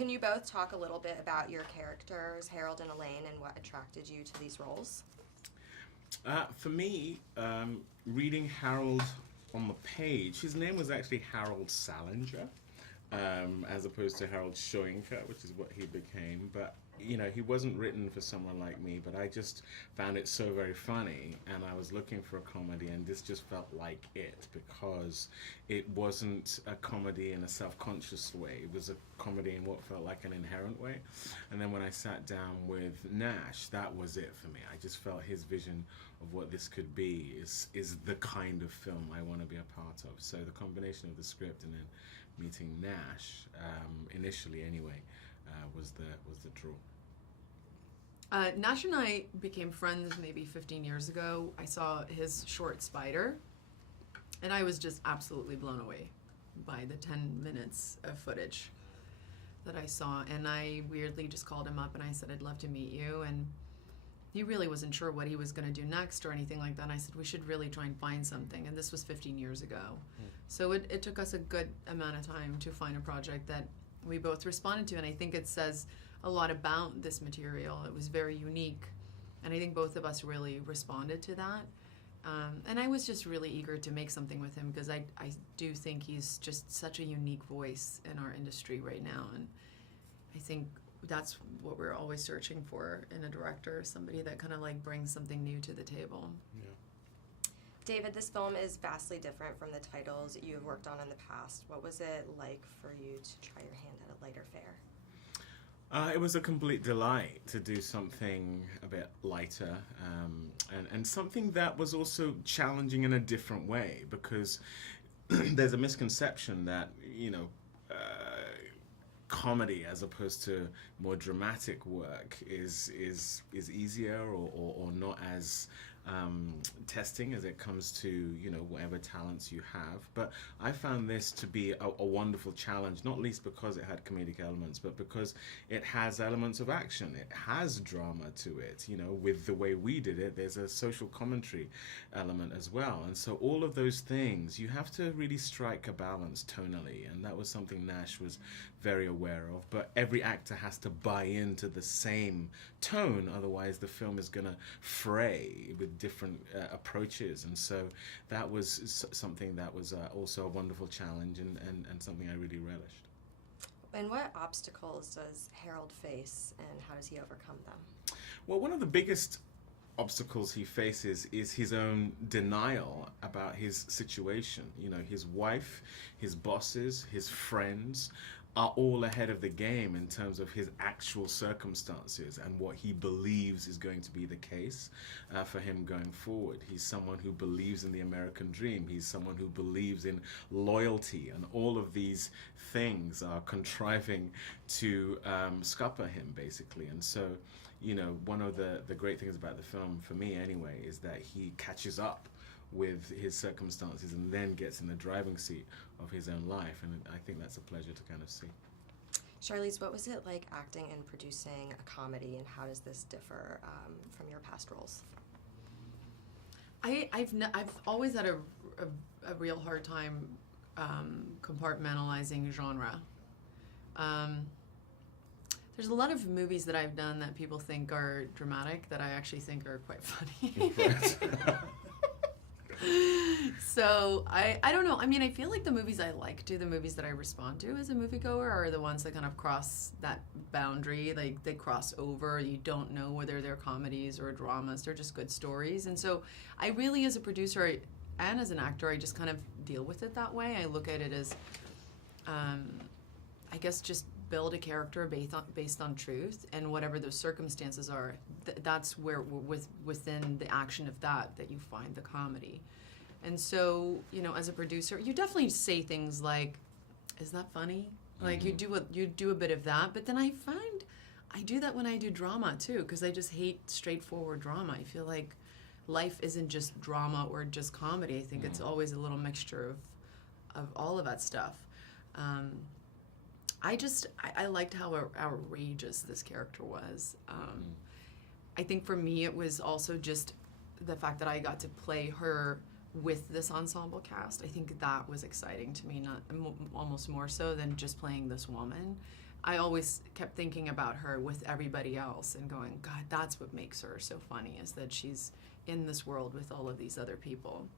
Can you both talk a little bit about your characters, Harold and Elaine, and what attracted you to these roles? For me, reading Harold on the page, his name was actually Harold Salinger, as opposed to Harold Schoenker, which is what he became. But you know, he wasn't written for someone like me, but I just found it so very funny, and I was looking for a comedy, and this just felt like it, because it wasn't a comedy in a self-conscious way. It was a comedy in what felt like an inherent way. And then when I sat down with Nash, that was it for me. I just felt his vision of what this could be is the kind of film I want to be a part of. So the combination of the script and then meeting Nash, initially anyway, was the draw. Nash and I became friends maybe 15 years ago. I saw his short Spider, and I was just absolutely blown away by the 10 minutes of footage that I saw. And I weirdly just called him up and I said, I'd love to meet you. And he really wasn't sure what he was going to do next or anything like that. And I said, we should really try and find something. And this was 15 years ago. So it took us a good amount of time to find a project that we both responded to. And I think it says a lot about this material. It was very unique. And I think both of us really responded to that. And I was just really eager to make something with him because I do think he's just such a unique voice in our industry right now. And I think that's what we're always searching for in a director, somebody that kind of like brings something new to the table. Yeah. David, this film is vastly different from the titles you have worked on in the past. What was it like for you to try your hand at a lighter fare? It was a complete delight to do something a bit lighter, and something that was also challenging in a different way, because there's a misconception that, you know, comedy as opposed to more dramatic work is easier or not as testing as it comes to, you know, whatever talents you have. But I found this to be a wonderful challenge, not least because it had comedic elements, but because it has elements of action. It has drama to it. You know, with the way we did it, there's a social commentary element as well. And so all of those things, you have to really strike a balance tonally, and that was something Nash was very aware of. But every actor has to buy into the same tone, otherwise the film is going to fray with different approaches. And so that was something that was also a wonderful challenge and something I really relished. And what obstacles does Harold face, and how does he overcome them? Well, one of the biggest obstacles he faces is his own denial about his situation. You know, his wife, his bosses, his friends are all ahead of the game in terms of his actual circumstances and what he believes is going to be the case for him going forward. He's someone who believes in the American dream. He's someone who believes in loyalty, and all of these things are contriving to scupper him, basically. And so, you know, one of the great things about the film, for me anyway, is that he catches up with his circumstances and then gets in the driving seat of his own life, and I think that's a pleasure to kind of see. Charlize, what was it like acting and producing a comedy, and how does this differ from your past roles? I've always had a real hard time compartmentalizing genre. There's a lot of movies that I've done that people think are dramatic that I actually think are quite funny. So I don't know. I mean, I feel like the movies I like to, the movies that I respond to as a moviegoer, are the ones that kind of cross that boundary. Like, they cross over. You don't know whether they're comedies or dramas. They're just good stories. And so I really, as a producer and as an actor, I just kind of deal with it that way. I look at it as, I guess, just build a character based on truth, and whatever those circumstances are, that's where, within the action of that you find the comedy. And so, you know, as a producer, you definitely say things like, "Is that funny?" Like, you do a bit of that. But then I find I do that when I do drama too, because I just hate straightforward drama. I feel like life isn't just drama or just comedy. I think it's always a little mixture of all of that stuff. I liked how outrageous this character was. I think for me it was also just the fact that I got to play her with this ensemble cast. I think that was exciting to me, not almost more so than just playing this woman. I always kept thinking about her with everybody else and going, God, that's what makes her so funny, is that she's in this world with all of these other people.